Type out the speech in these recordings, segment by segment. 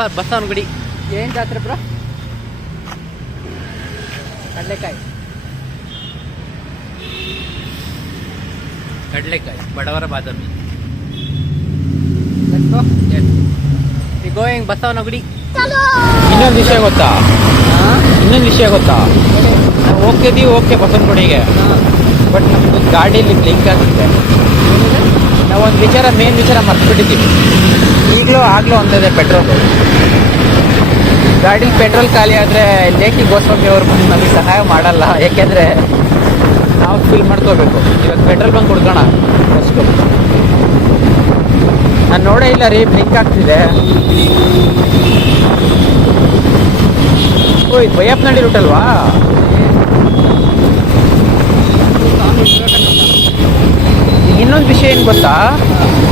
For Basavanagudi ಏನು ಜಾತ್ರೆ bro? ಕಡಲೆಕಾಯಿ. ಕಡಲೆಕಾಯಿ ಬಡವರ ಬಾದಾಮಿ. ವಿ ಗೋಯಿಂಗ್ ಬಸವನಗುಡಿ ಇನ್ನೊಂದು ವಿಷಯ ಗೊತ್ತಾ? ಇನ್ನೊಂದು ವಿಷಯ ಗೊತ್ತಾ? ನಾವು ಹೋಗ್ತಿದ್ದೀವಿ ಓಕೆ ಬಸವನಗುಡಿಗೆ ಬಟ್ ನಮ್ದು ಗಾಡೀಲಿ ಬ್ಲಿಂಕ್ ಆಗುತ್ತೆ. ನಾವು ಒಂದು ವಿಚಾರ ಮೇನ್ ವಿಚಾರ ಮರ್ತ್ಬಿಟ್ಟಿದ್ದೀವಿ ಈಗಲೂ ಆಗಲೂ ಒಂದಿದೆ ಪೆಟ್ರೋಲ್. ಗಾಡಿ ಪೆಟ್ರೋಲ್ ಖಾಲಿ ಆದರೆ ಲೇಖಿ ಗೋಸ್ವಾಮಿ ಅವರು ಬಂದು ನಮಗೆ ಸಹಾಯ ಮಾಡಲ್ಲ. ಯಾಕೆಂದರೆ ನಾವು ಫಿಲ್ ಮಾಡ್ಕೋಬೇಕು. ಇವತ್ತು ಪೆಟ್ರೋಲ್ ಬಂದು ಹುಡ್ಕೋಣ. ಫಸ್ಟು ನಾನು ನೋಡೇ ಇಲ್ಲ ರೀ ಬ್ಲಿಂಕ್ ಆಗ್ತಿದೆ. ಓಯ್ ಬೈಯಪ್ಪನಹಳ್ಳಿ ರೂಟ್ ಅಲ್ವಾ? ಇನ್ನೊಂದು ವಿಷಯ ಏನು ಗೊತ್ತಾ?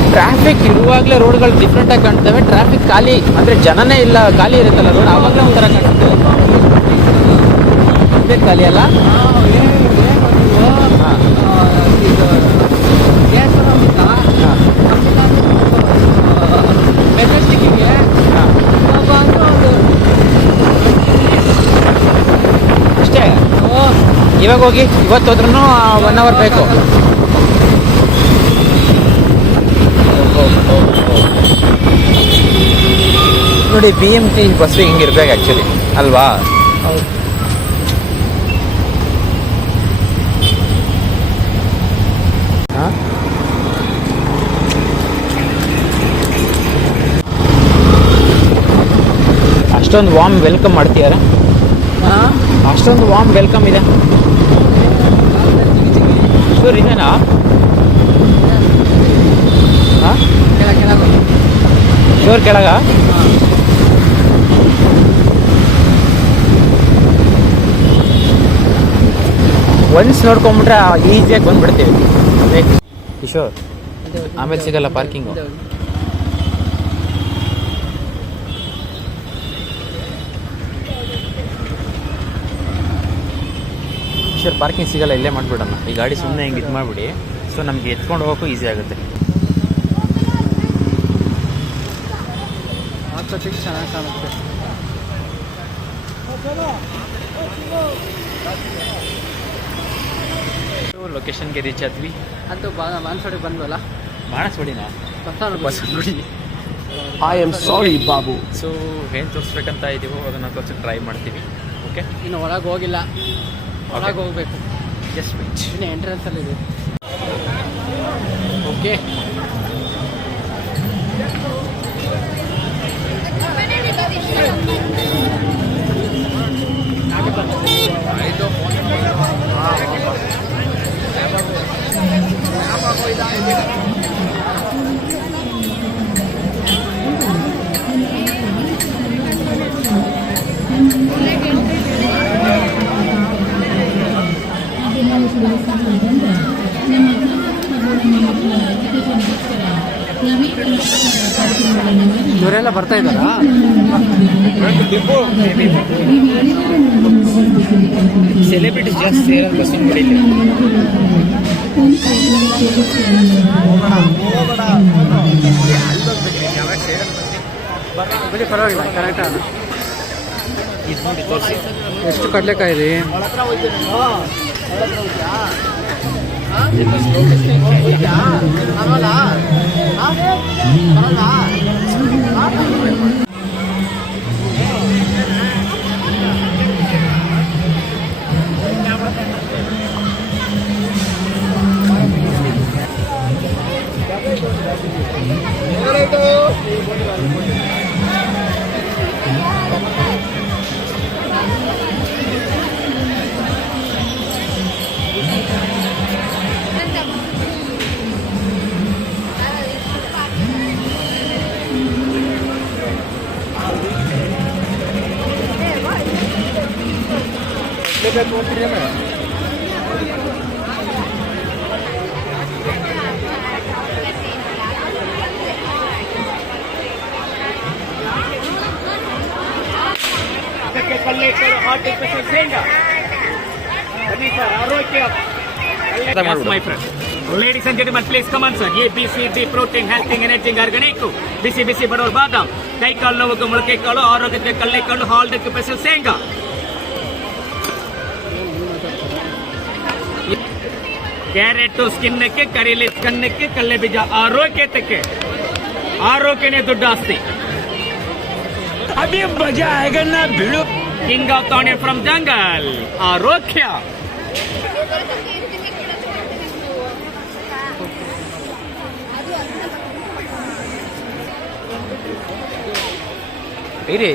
ಟ್ರಾಫಿಕ್ ಇರುವಾಗಲೇ ರೋಡ್ಗಳು ಡಿಫ್ರೆಂಟಾಗಿ ಕಾಣ್ತವೆ ಟ್ರಾಫಿಕ್ ಖಾಲಿ ಅಂದರೆ ಜನನೇ ಇಲ್ಲ ಖಾಲಿ ಇರುತ್ತಲ್ಲ ರೋಡ್ ಆವಾಗಲೇ ಒಂಥರ ಕಾಣ್ತದೆ ಟ್ರಾಫಿಕ್ ಖಾಲಿ ಅಲ್ಲ ಅಷ್ಟೇ ಇವಾಗ ಹೋಗಿ ಇವತ್ತು ಹೋದ್ರೂ ಒನ್ ಅವರ್ ಬೇಕು ನೋಡಿ ಬಿ ಎಂ ಟಿ ಬಸ್ ಹಿಂಗಿರ್ಬೇಕು ಆ್ಯಕ್ಚುಲಿ ಅಲ್ವಾ? ಹಾಂ? ಅಷ್ಟೊಂದು ವಾಮ್ ವೆಲ್ಕಮ್ ಮಾಡ್ತೀಯಾರ? ಅಷ್ಟೊಂದು ವಾಮ್ ವೆಲ್ಕಮ್ ಇದೆ. ಸರ್ ಇದೇನಾ ಹಾಂ ಶೂರ್ ಕೆಳಗ. ಒನ್ಸ್ ನೋಡ್ಕೊಂಬಿಟ್ರೆ ಈಸಿಯಾಗಿ ಬಂದ್ಬಿಡ್ತೀವಿ. ಕಿಶೋರ್, ಆಮೇಲೆ ಸಿಗಲ್ಲ ಪಾರ್ಕಿಂಗು ಕಿಶೋರ್ ಪಾರ್ಕಿಂಗ್ ಸಿಗಲ್ಲ, ಇಲ್ಲೇ ಮಾಡ್ಬಿಡೋಣ. ಈ ಗಾಡಿ ಸುಮ್ಮನೆ ಹಿಂಗೆ ಇದು ಮಾಡಿಬಿಡಿ. ಸೊ ನಮ್ಗೆ ಎತ್ಕೊಂಡು ಹೋಗೋಕ್ಕೂ ಈಸಿ ಆಗುತ್ತೆ. ಹಾಕೋತಿಗೆ ಚೆನ್ನಾಗಿ ಕಾಣುತ್ತೆ ಲೊಕೇಶನ್ಗೆ ರೀಚ್ ಆದ್ವಿ. ಅಂತೂ ಬಾ ಮಾನ್ಸೋಡಿ ಬಂದ್ವಲ್ಲ? ಬಾಣಸ್ಬಿಡಿನ Basavanagudi. I am sorry Babu. So ಏನು ತೋರಿಸ್ಬೇಕಂತ ಇದೀವೋ ಅದನ್ನು ತೋರಿಸಿ ಟ್ರೈ ಮಾಡ್ತೀವಿ. ಓಕೆ ಇನ್ನು ಒಳಗೆ ಹೋಗಿಲ್ಲ. ಒಳಗೆ ಹೋಗ್ಬೇಕು. ಜಸ್ಟ್ ಇನ್ನು ಎಂಟ್ರೆನ್ಸಲ್ಲಿದೆ okay ಇವರೆಲ್ಲ ಬರ್ತಾ ಇದ್ದಾರಾ celebrities ಜಾಸ್ತಿ ಸೇರೋದು ಬಸವನಗುಡಿಲಿ ಬಿಡಿ ಪರವಾಗಿಲ್ಲ ಕರೆಕ್ಟ್ ಆದ ಇದು ನೋಡಿ ತೋರಿಸಿ ಎಷ್ಟು ಕಡಲೆಕಾಯಿ Bebek mau kirim ya? ಇದೆ ಮಾಡ್ಬಿಡು. my friend. Ladies and gentlemen, please come on, sir. A, B, C, D, protein, healthy, energy, organic. ಬಿಸಿ ಬಿಸಿ ಬಡವರ್ ಬಾದಾಮ್ ಕೈ ಕಾಲು ನೋವಿಗೆ ಮೊಳಕೆ ಕಾಳು ಆರೋಗ್ಯಕ್ಕೆ ಕಳ್ಳೆಕಾಳು ಹಾಲ್ಡಕ್ಕೆ ಸ್ಪೆಷಲ್ ಶೇಂಗಾ ಕ್ಯಾರೆಟ್ ಸ್ಕಿನ್ನಕ್ಕೆ ಕರೀಲಿ ಕಣ್ಣಕ್ಕೆ ಕಳ್ಳೆ ಬೀಜ ಆರೋಗ್ಯಕ್ಕೆ ಆರೋಗ್ಯನೇ ದೊಡ್ಡ ಆಸ್ತಿ ಅಭಿ ಮಜಾ ಆಗಣ್ಣ ಬಿಡು king of Thane from jungle ಆರೋಗ್ಯ ಇರಿ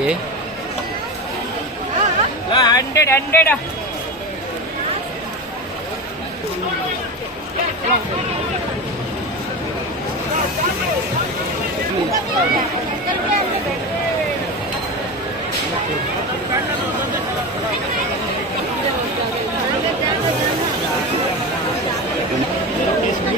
ಹಂಡ್ರೆಡ್ ಹಂಡ್ರೆಡ್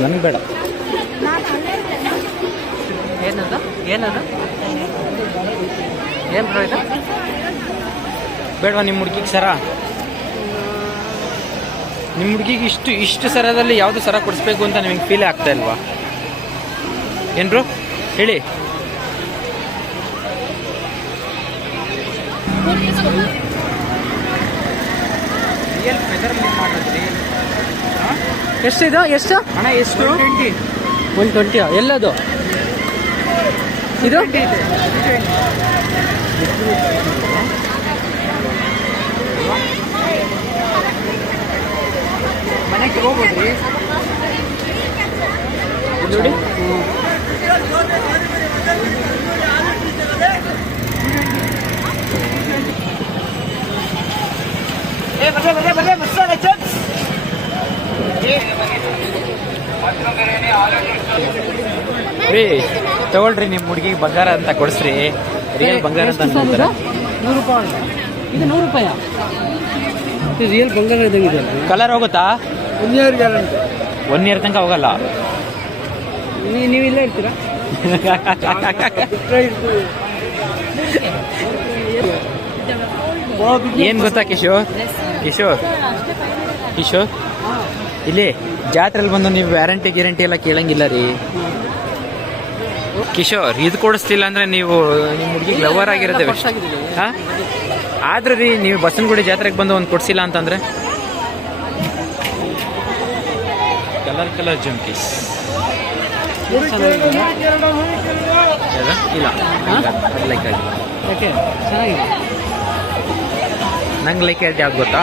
ನನಗೆ ಬೇಡ. ಏನದ? ಏನದ? ಏನು ಬ್ರೋ ಇದು? ಬೇಡವಾ ನಿಮ್ಮ ಹುಡುಗಿಗೆ ಸರ? ನಿಮ್ಮ ಹುಡುಗಿಗೆ ಇಷ್ಟು ಇಷ್ಟು ಸರದಲ್ಲಿ ಯಾವುದು ಸರ ಕೊಡಿಸ್ಬೇಕು ಅಂತ ನಿಮಗೆ ಫೀಲ್ ಆಗ್ತಾ ಇಲ್ವಾ? ಏನ್ರು ಹೇಳಿ. ಎಷ್ಟಿದು ಎಷ್ಟು? ಅಣ್ಣ ಎಷ್ಟು? One twenty. ಎಲ್ಲದು? ಇದು? ಮನೆಗೆ ಹೋಗ್ಬೋದ್ರಿ ನೋಡಿ. ರೀ ತಗೊಳ್ರಿ ನಿಮ್ಮ ಹುಡುಗಿಗೆ ಬಂಗಾರ ಅಂತ ಕೊಡಿಸ್ರಿ. ರಿಯಲ್ ಬಂಗಾರ ಅಂತ ನೂರು ರೂಪಾಯಿ. ಇದು ನೂರು ರೂಪಾಯ ಇದು ರಿಯಲ್ ಬಂಗಾರ ಇದ್ದಂಗೆ ಇದೆ. ಕಲರ್ ಹೋಗುತ್ತಾ? One year guarantee one year ತನಕ ಹೋಗಲ್ಲ. ನೀವು ಇಲ್ಲೇ ಇರ್ತೀರಾ? ಏನ್ ಗೊತ್ತಾ ಕಿಶೋರ್ ಕಿಶೋರ್ ಕಿಶೋರ್ ಇಲ್ಲಿ ಜಾತ್ರೆಯಲ್ಲಿ ಬಂದು ನೀವು ವ್ಯಾರಂಟಿ ಗ್ಯಾರಂಟಿ ಎಲ್ಲ ಕೇಳಂಗಿಲ್ಲ ರೀ. ಕಿಶೋರ್ ಇದು ಕೊಡಿಸ್ತಿಲ್ಲ ಅಂದ್ರೆ ನೀವು ನಿಮ್ಮ ಹುಡುಗಿ ಲವರ್ ಆಗಿರೋದೇ. ಹಾ? ಆದ್ರೆ ರೀ ನೀವು ಬಸನಗುಡಿ ಜಾತ್ರೆಗೆ ಬಂದು ಒಂದು ಕೊಡಿಸಿಲ್ಲ ಅಂತಂದ್ರೆ? ಕಲರ್ ಕಲರ್ ಜುಮ್ಕೀಸ್? ಇಲ್ಲ. ಲೈಕ್ ಆಗಿ ನಂಗೆ ಲೈಕ್ ಆಗಿ ಯಾವ್ದು ಗೊತ್ತಾ?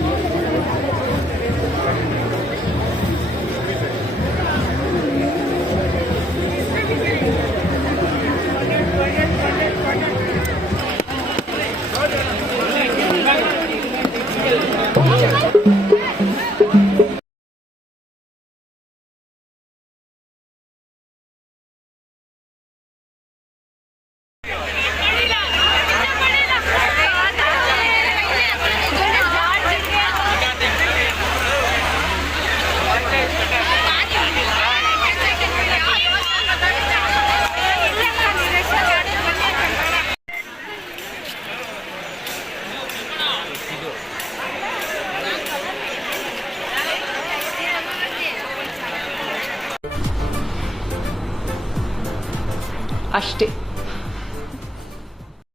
ಅಷ್ಟೇ